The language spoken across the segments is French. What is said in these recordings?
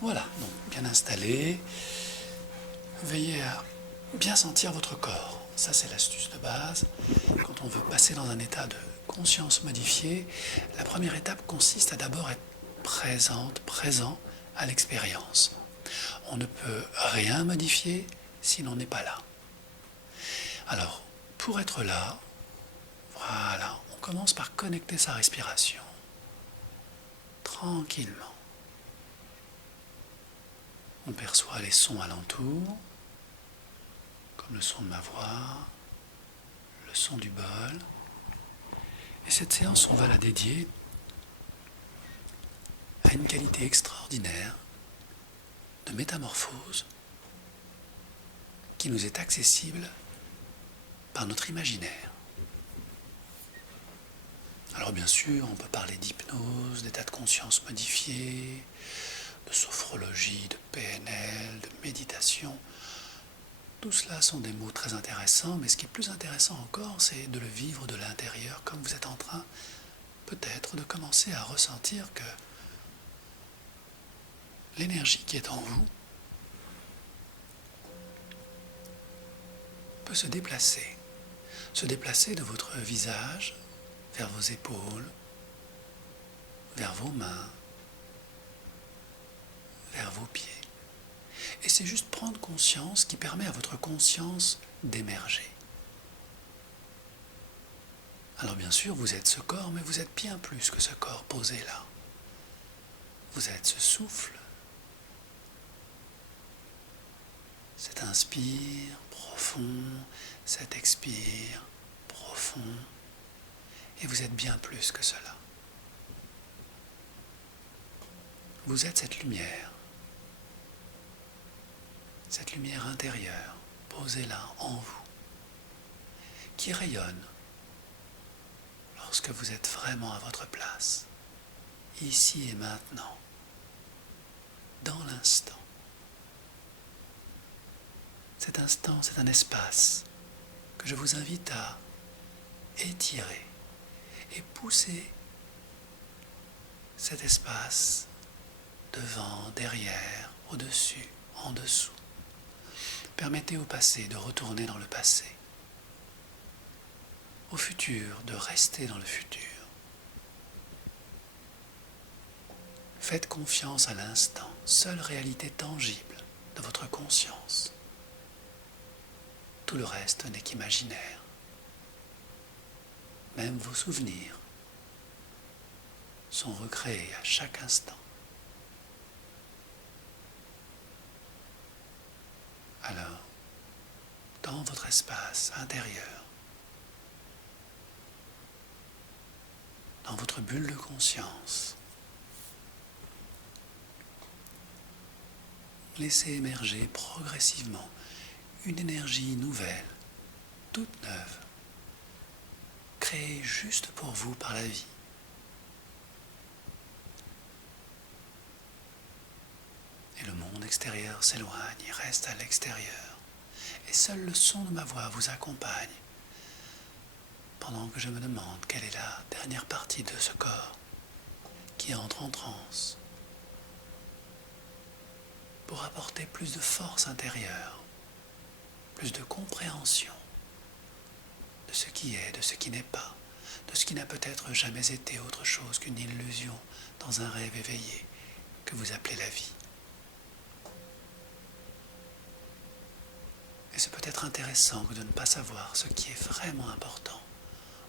Voilà, donc bien installé. Veillez à bien sentir votre corps. Ça, c'est l'astuce de base. Quand on veut passer dans un état de conscience modifié, la première étape consiste à d'abord être présent à l'expérience. On ne peut rien modifier si l'on n'est pas là. Alors, pour être là, voilà, on commence par connecter sa respiration. Tranquillement. On perçoit les sons alentour, comme le son de ma voix, le son du bol. Et cette séance, on va la dédier à une qualité extraordinaire de métamorphose qui nous est accessible par notre imaginaire. Alors bien sûr, on peut parler d'hypnose, d'état de conscience modifié, de sophrologie, de PNL, de méditation. Tout cela sont des mots très intéressants, mais ce qui est plus intéressant encore, c'est de le vivre de l'intérieur, comme vous êtes en train peut-être de commencer à ressentir que l'énergie qui est en vous peut se déplacer de votre visage vers vos épaules, vers vos mains, vers vos pieds. Et c'est juste prendre conscience qui permet à votre conscience d'émerger. Alors bien sûr, vous êtes ce corps, mais vous êtes bien plus que ce corps posé là. Vous êtes ce souffle, cet inspire profond, cet expire profond, et vous êtes bien plus que cela. Vous êtes cette lumière intérieure, posée là, en vous, qui rayonne lorsque vous êtes vraiment à votre place, ici et maintenant, dans l'instant. Cet instant, c'est un espace que je vous invite à étirer et pousser cet espace devant, derrière, au-dessus, en dessous. Permettez au passé de retourner dans le passé, au futur de rester dans le futur. Faites confiance à l'instant, seule réalité tangible de votre conscience. Tout le reste n'est qu'imaginaire. Même vos souvenirs sont recréés à chaque instant. Alors, dans votre espace intérieur, dans votre bulle de conscience, laissez émerger progressivement une énergie nouvelle, toute neuve, créée juste pour vous par la vie. Et le monde extérieur s'éloigne, il reste à l'extérieur. Et seul le son de ma voix vous accompagne pendant que je me demande quelle est la dernière partie de ce corps qui entre en transe pour apporter plus de force intérieure, plus de compréhension de ce qui est, de ce qui n'est pas, de ce qui n'a peut-être jamais été autre chose qu'une illusion dans un rêve éveillé que vous appelez la vie. Et c'est peut-être intéressant de ne pas savoir ce qui est vraiment important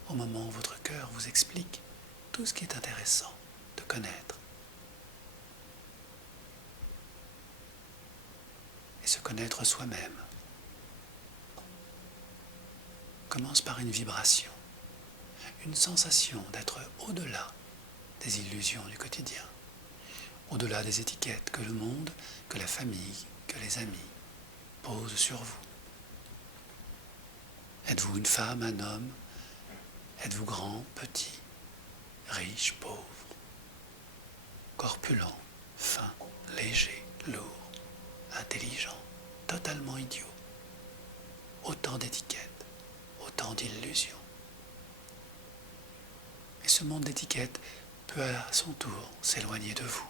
au moment où votre cœur vous explique tout ce qui est intéressant de connaître. Et se connaître soi-même commence par une vibration, une sensation d'être au-delà des illusions du quotidien, au-delà des étiquettes que le monde, que la famille, que les amis posent sur vous. Êtes-vous une femme, un homme? Êtes-vous grand, petit, riche, pauvre, corpulent, fin, léger, lourd, intelligent, totalement idiot? Autant d'étiquettes, autant d'illusions. Et ce monde d'étiquettes peut à son tour s'éloigner de vous.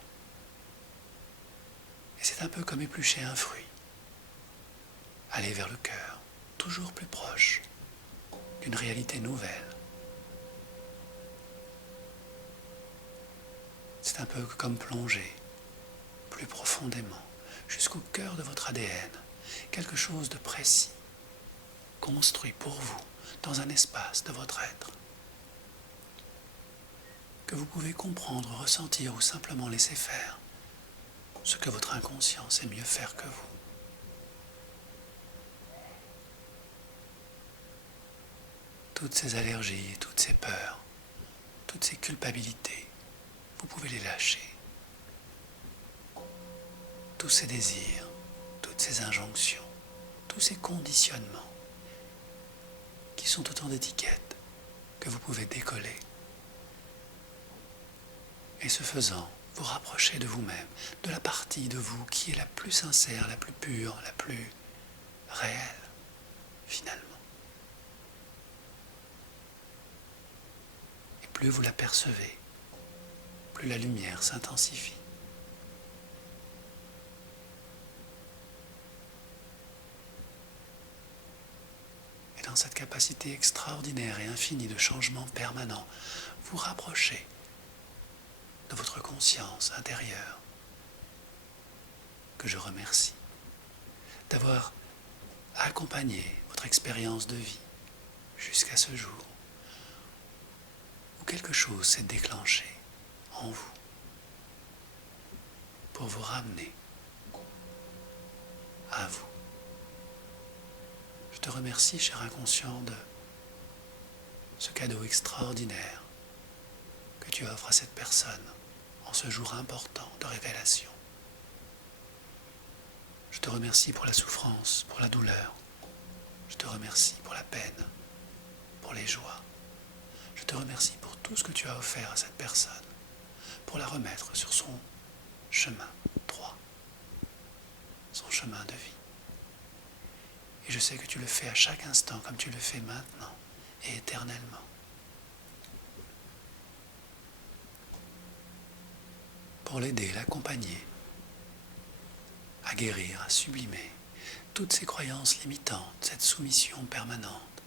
Et c'est un peu comme éplucher un fruit. Aller vers le cœur, toujours plus proche d'une réalité nouvelle. C'est un peu comme plonger plus profondément jusqu'au cœur de votre ADN, quelque chose de précis, construit pour vous dans un espace de votre être, que vous pouvez comprendre, ressentir ou simplement laisser faire, ce que votre inconscient sait mieux faire que vous. Toutes ces allergies, toutes ces peurs, toutes ces culpabilités, vous pouvez les lâcher. Tous ces désirs, toutes ces injonctions, tous ces conditionnements qui sont autant d'étiquettes que vous pouvez décoller. Et ce faisant, vous rapprocher de vous-même, de la partie de vous qui est la plus sincère, la plus pure, la plus réelle, finalement. Et plus vous la percevez, plus la lumière s'intensifie. Et dans cette capacité extraordinaire et infinie de changement permanent, vous rapprochez de votre conscience intérieure, que je remercie d'avoir accompagné votre expérience de vie jusqu'à ce jour où quelque chose s'est déclenché en vous pour vous ramener à vous. Je te remercie, cher inconscient, de ce cadeau extraordinaire que tu offres à cette personne en ce jour important de révélation. Je te remercie pour la souffrance, pour la douleur. Je te remercie pour la peine, pour les joies. Je te remercie pour tout ce que tu as offert à cette personne, pour la remettre sur son chemin droit, son chemin de vie. Et je sais que tu le fais à chaque instant comme tu le fais maintenant et éternellement. Pour l'aider, l'accompagner, à guérir, à sublimer toutes ces croyances limitantes, cette soumission permanente,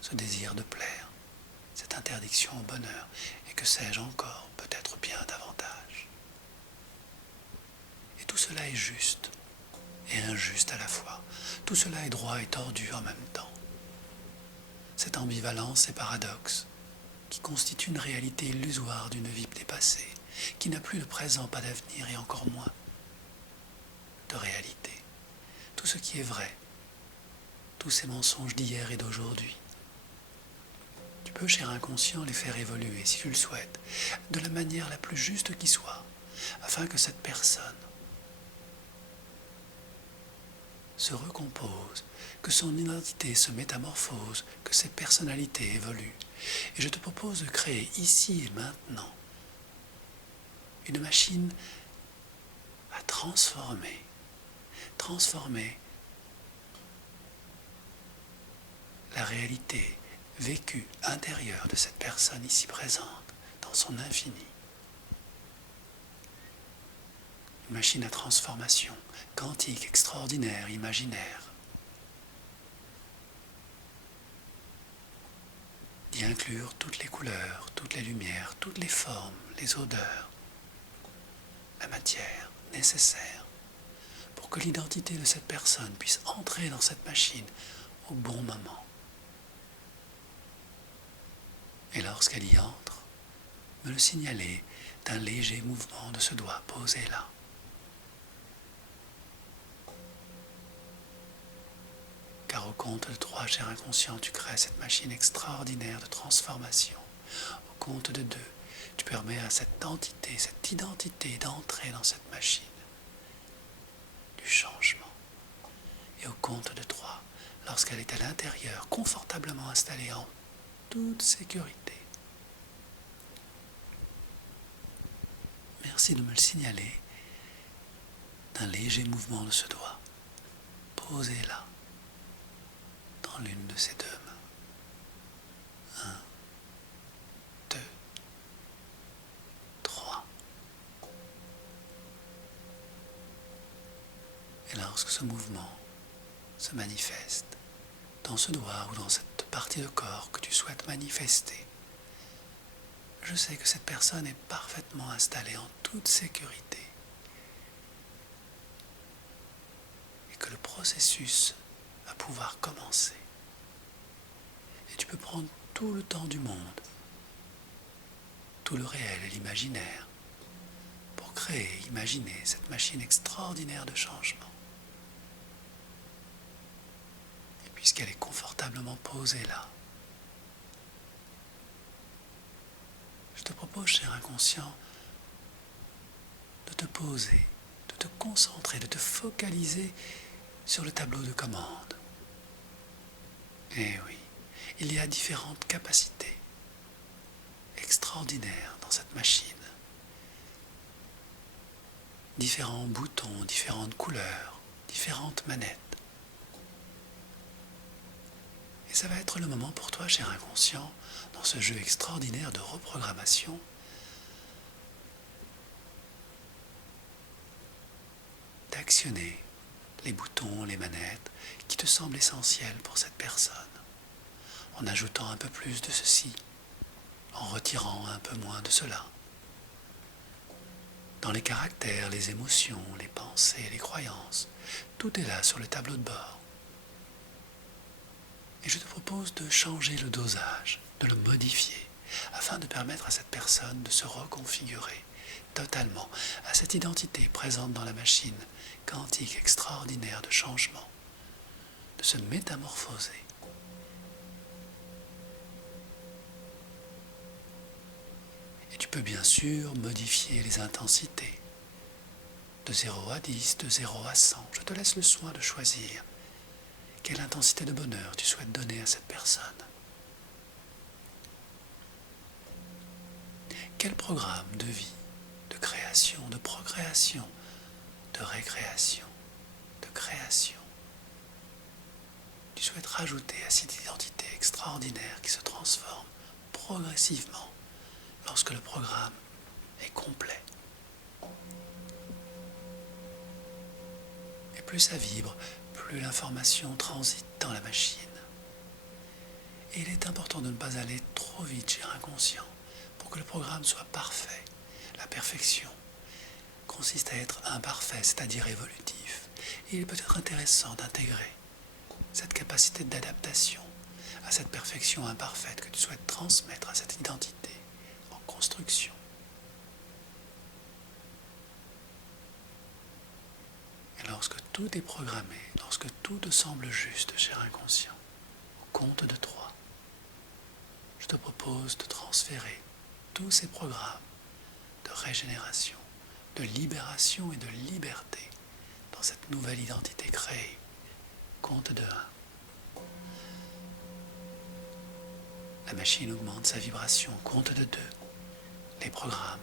ce désir de plaire, cette interdiction au bonheur, et que sais-je encore, peut-être bien davantage. Et tout cela est juste et injuste à la fois. Tout cela est droit et tordu en même temps. Cette ambivalence, ces paradoxes, qui constituent une réalité illusoire d'une vie dépassée, qui n'a plus de présent, pas d'avenir et encore moins de réalité. Tout ce qui est vrai, tous ces mensonges d'hier et d'aujourd'hui. Tu peux, cher inconscient, les faire évoluer, si tu le souhaites, de la manière la plus juste qui soit, afin que cette personne se recompose, que son identité se métamorphose, que ses personnalités évoluent. Et je te propose de créer ici et maintenant une machine à transformer la réalité vécue intérieure de cette personne ici présente, dans son infini. Une machine à transformation quantique, extraordinaire, imaginaire. D'y inclure toutes les couleurs, toutes les lumières, toutes les formes, les odeurs, la matière nécessaire pour que l'identité de cette personne puisse entrer dans cette machine au bon moment. Et lorsqu'elle y entre, me le signaler d'un léger mouvement de ce doigt posé là. Car au compte de 3, cher inconscient, tu crées cette machine extraordinaire de transformation. Au compte de 2, tu permets à cette identité d'entrer dans cette machine du changement. Et au compte de 3, lorsqu'elle est à l'intérieur, confortablement installée en toute sécurité. Merci de me le signaler d'un léger mouvement de ce doigt, posé là, dans l'une de ces deux mains. 1, 2, 3. Et lorsque ce mouvement se manifeste dans ce doigt ou dans cette partie de corps que tu souhaites manifester, je sais que cette personne est parfaitement installée en toute sécurité et que le processus va pouvoir commencer. Et tu peux prendre tout le temps du monde, tout le réel et l'imaginaire, pour créer, imaginer cette machine extraordinaire de changement. Et puisqu'elle est confortablement posée là, je te propose, cher inconscient, de te poser, de te concentrer, de te focaliser sur le tableau de commande. Et oui, il y a différentes capacités extraordinaires dans cette machine. Différents boutons, différentes couleurs, différentes manettes. Et ça va être le moment pour toi, cher inconscient, dans ce jeu extraordinaire de reprogrammation, d'actionner les boutons, les manettes qui te semblent essentiels pour cette personne, en ajoutant un peu plus de ceci, en retirant un peu moins de cela. Dans les caractères, les émotions, les pensées, les croyances, tout est là sur le tableau de bord. Et je te propose de changer le dosage, de le modifier, afin de permettre à cette personne de se reconfigurer totalement à cette identité présente dans la machine quantique extraordinaire de changement, de se métamorphoser. Et tu peux bien sûr modifier les intensités de 0 à 10, de 0 à 100. Je te laisse le soin de choisir quelle intensité de bonheur tu souhaites donner à cette personne. Quel programme de vie, de création, de procréation, de récréation, de création tu souhaites rajouter à cette identité extraordinaire qui se transforme progressivement lorsque le programme est complet. Et plus ça vibre, plus l'information transite dans la machine. Et il est important de ne pas aller trop vite, cher inconscient, pour que le programme soit parfait. La perfection consiste à être imparfait, c'est-à-dire évolutif. Et il est peut-être intéressant d'intégrer cette capacité d'adaptation à cette perfection imparfaite que tu souhaites transmettre à cette identité en construction. Et lorsque tout est programmé, lorsque tout te semble juste, cher inconscient, au compte de 3, je te propose de transférer tous ces programmes de régénération, de libération et de liberté dans cette nouvelle identité créée. Compte de 1. La machine augmente sa vibration. Compte de 2. Les programmes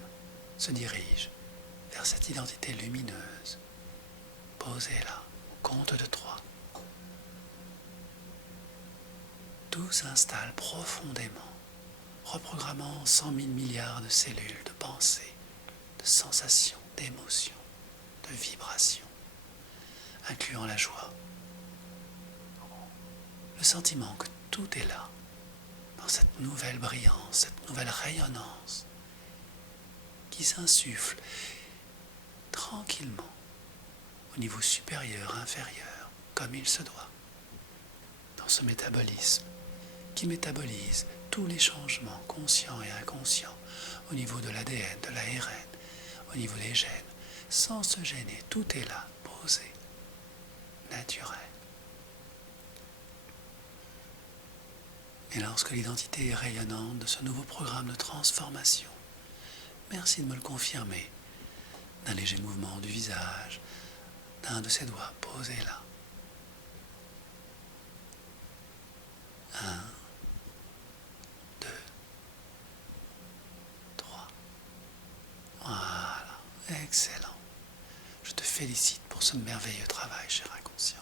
se dirigent vers cette identité lumineuse. Posez là. Compte de 3. Tout s'installe profondément, reprogrammant 100 000 milliards de cellules, de pensées, de sensations, d'émotions, de vibrations, incluant la joie. Le sentiment que tout est là, dans cette nouvelle brillance, cette nouvelle rayonnance, qui s'insuffle tranquillement au niveau supérieur, inférieur, comme il se doit, dans ce métabolisme qui métabolise tous les changements conscients et inconscients au niveau de l'ADN, de l'ARN, au niveau des gènes, sans se gêner, tout est là, posé, naturel. Et lorsque l'identité est rayonnante de ce nouveau programme de transformation, merci de me le confirmer d'un léger mouvement du visage, d'un de ses doigts posés là. 1, 2, 3. Voilà, excellent. Je te félicite pour ce merveilleux travail, cher inconscient.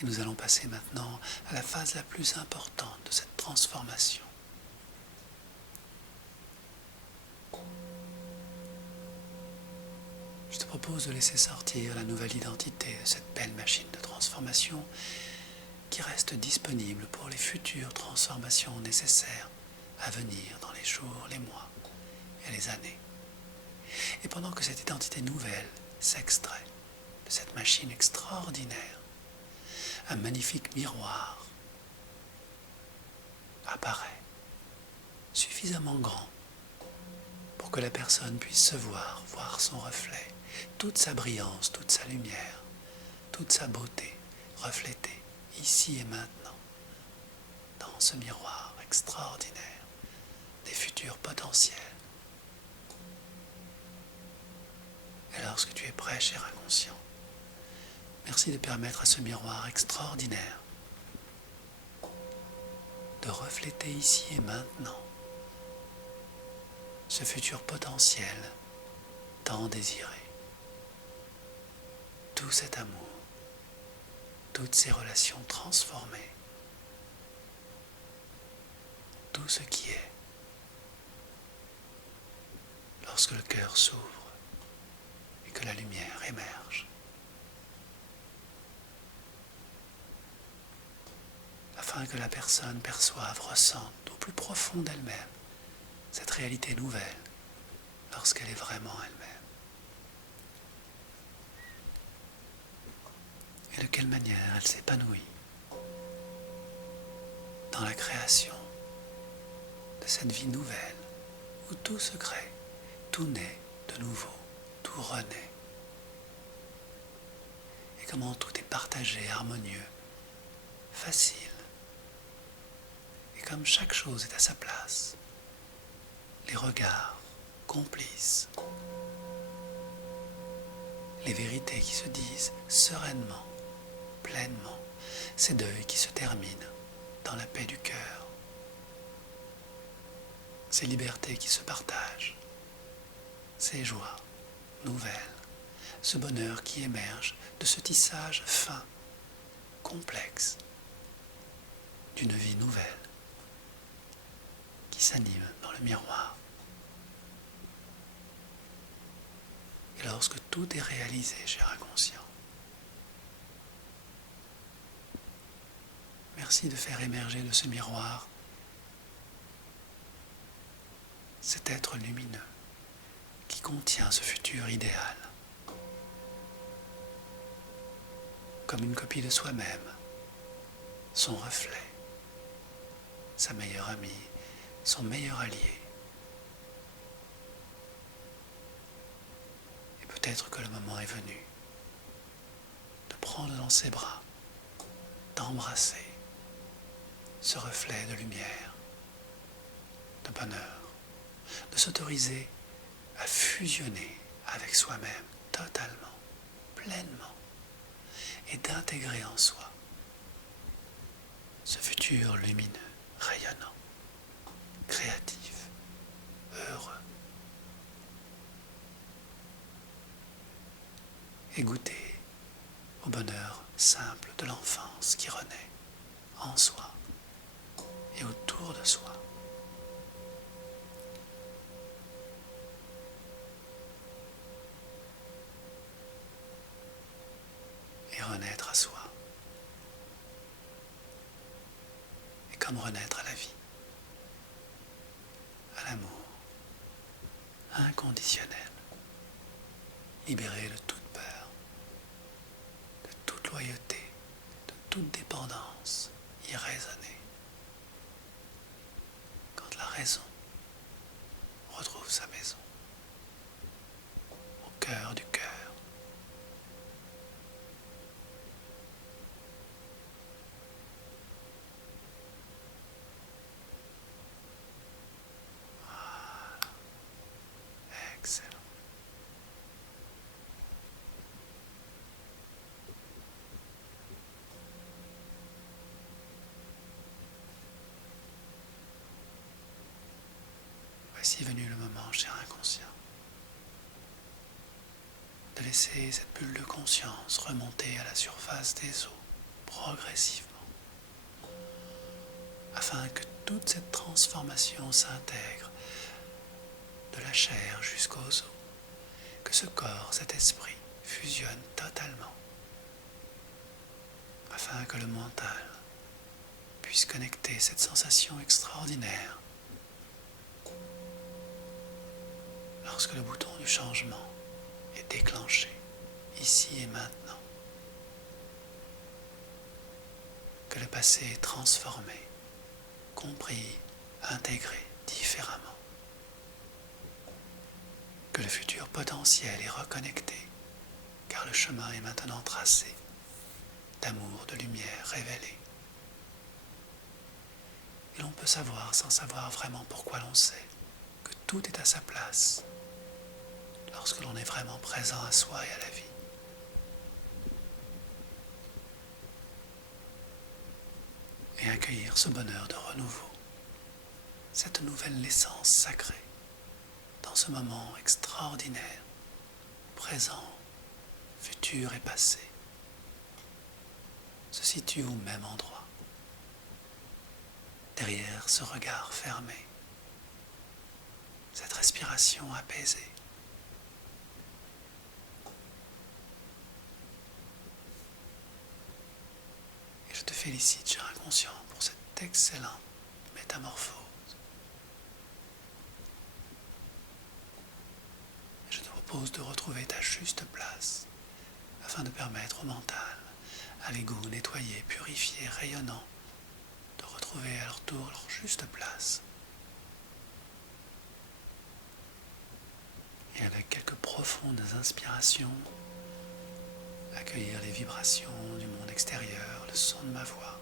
Et nous allons passer maintenant à la phase la plus importante de cette transformation. Je te propose de laisser sortir la nouvelle identité de cette belle machine de transformation qui reste disponible pour les futures transformations nécessaires à venir dans les jours, les mois et les années. Et pendant que cette identité nouvelle s'extrait de cette machine extraordinaire, un magnifique miroir apparaît, suffisamment grand pour que la personne puisse se voir son reflet, toute sa brillance, toute sa lumière, toute sa beauté reflétée ici et maintenant dans ce miroir extraordinaire des futurs potentiels. Et lorsque tu es prêt, cher inconscient, merci de permettre à ce miroir extraordinaire de refléter ici et maintenant ce futur potentiel tant désiré. Tout cet amour, toutes ces relations transformées, tout ce qui est, lorsque le cœur s'ouvre et que la lumière émerge, afin que la personne perçoive, ressente au plus profond d'elle-même cette réalité nouvelle lorsqu'elle est vraiment elle-même. Et de quelle manière elle s'épanouit dans la création de cette vie nouvelle où tout se crée, tout naît de nouveau, tout renaît. Et comment tout est partagé, harmonieux, facile. Et comme chaque chose est à sa place, les regards complices, les vérités qui se disent sereinement, pleinement, ces deuils qui se terminent dans la paix du cœur, ces libertés qui se partagent, ces joies nouvelles, ce bonheur qui émerge de ce tissage fin, complexe, d'une vie nouvelle qui s'anime dans le miroir. Et lorsque tout est réalisé, cher inconscient, merci de faire émerger de ce miroir cet être lumineux qui contient ce futur idéal, comme une copie de soi-même, son reflet, sa meilleure amie, son meilleur allié. Et peut-être que le moment est venu de prendre dans ses bras, d'embrasser ce reflet de lumière, de bonheur, de s'autoriser à fusionner avec soi-même totalement, pleinement, et d'intégrer en soi ce futur lumineux, rayonnant, créatif, heureux. Et goûter au bonheur simple de l'enfance qui renaît en soi et autour de soi. Et renaître à soi. Et comme renaître à la vie, à l'amour inconditionnel, libéré de toute peur, de toute loyauté, de toute dépendance irraisonnée. Quand la raison retrouve sa maison, au cœur du cœur. Excellent. Voici venu le moment, cher inconscient, de laisser cette bulle de conscience remonter à la surface des eaux progressivement, afin que toute cette transformation s'intègre de la chair jusqu'aux os, que ce corps, cet esprit, fusionne totalement, afin que le mental puisse connecter cette sensation extraordinaire lorsque le bouton du changement est déclenché, ici et maintenant, que le passé est transformé, compris, intégré différemment, que le futur potentiel est reconnecté, car le chemin est maintenant tracé, d'amour, de lumière révélée. Et l'on peut savoir, sans savoir vraiment pourquoi l'on sait, que tout est à sa place, lorsque l'on est vraiment présent à soi et à la vie. Et accueillir ce bonheur de renouveau, cette nouvelle naissance sacrée, dans ce moment extraordinaire, présent, futur et passé, se situe au même endroit, derrière ce regard fermé, cette respiration apaisée. Et je te félicite, cher inconscient, pour cette excellente métamorphose. Je te propose de retrouver ta juste place, afin de permettre au mental, à l'ego nettoyé, purifié, rayonnant, de retrouver à leur tour leur juste place. Et avec quelques profondes inspirations, accueillir les vibrations du monde extérieur, le son de ma voix,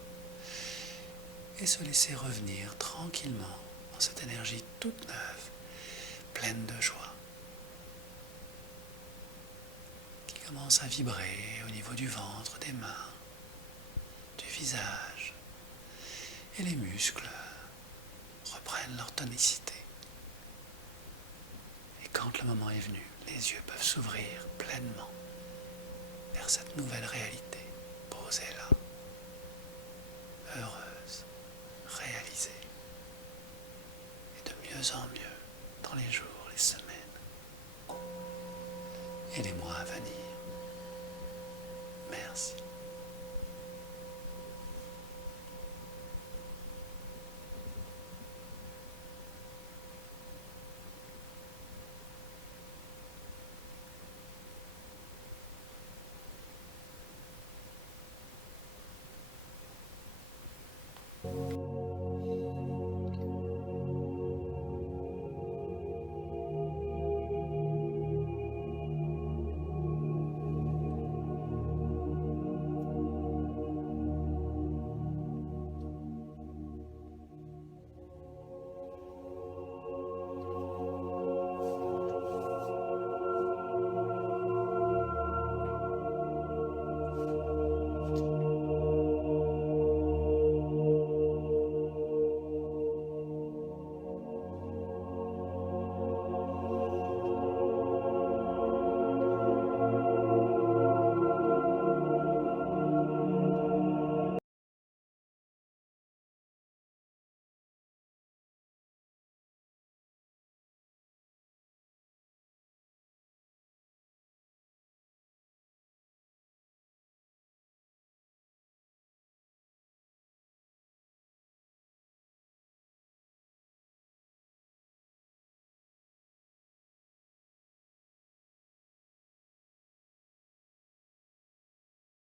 et se laisser revenir tranquillement dans cette énergie toute neuve, pleine de joie, qui commence à vibrer au niveau du ventre, des mains, du visage, et les muscles reprennent leur tonicité. Et quand le moment est venu, les yeux peuvent s'ouvrir pleinement vers cette nouvelle réalité, posée là, heureuse, réalisée, et de mieux en mieux dans les jours, les semaines et les mois à venir. Merci.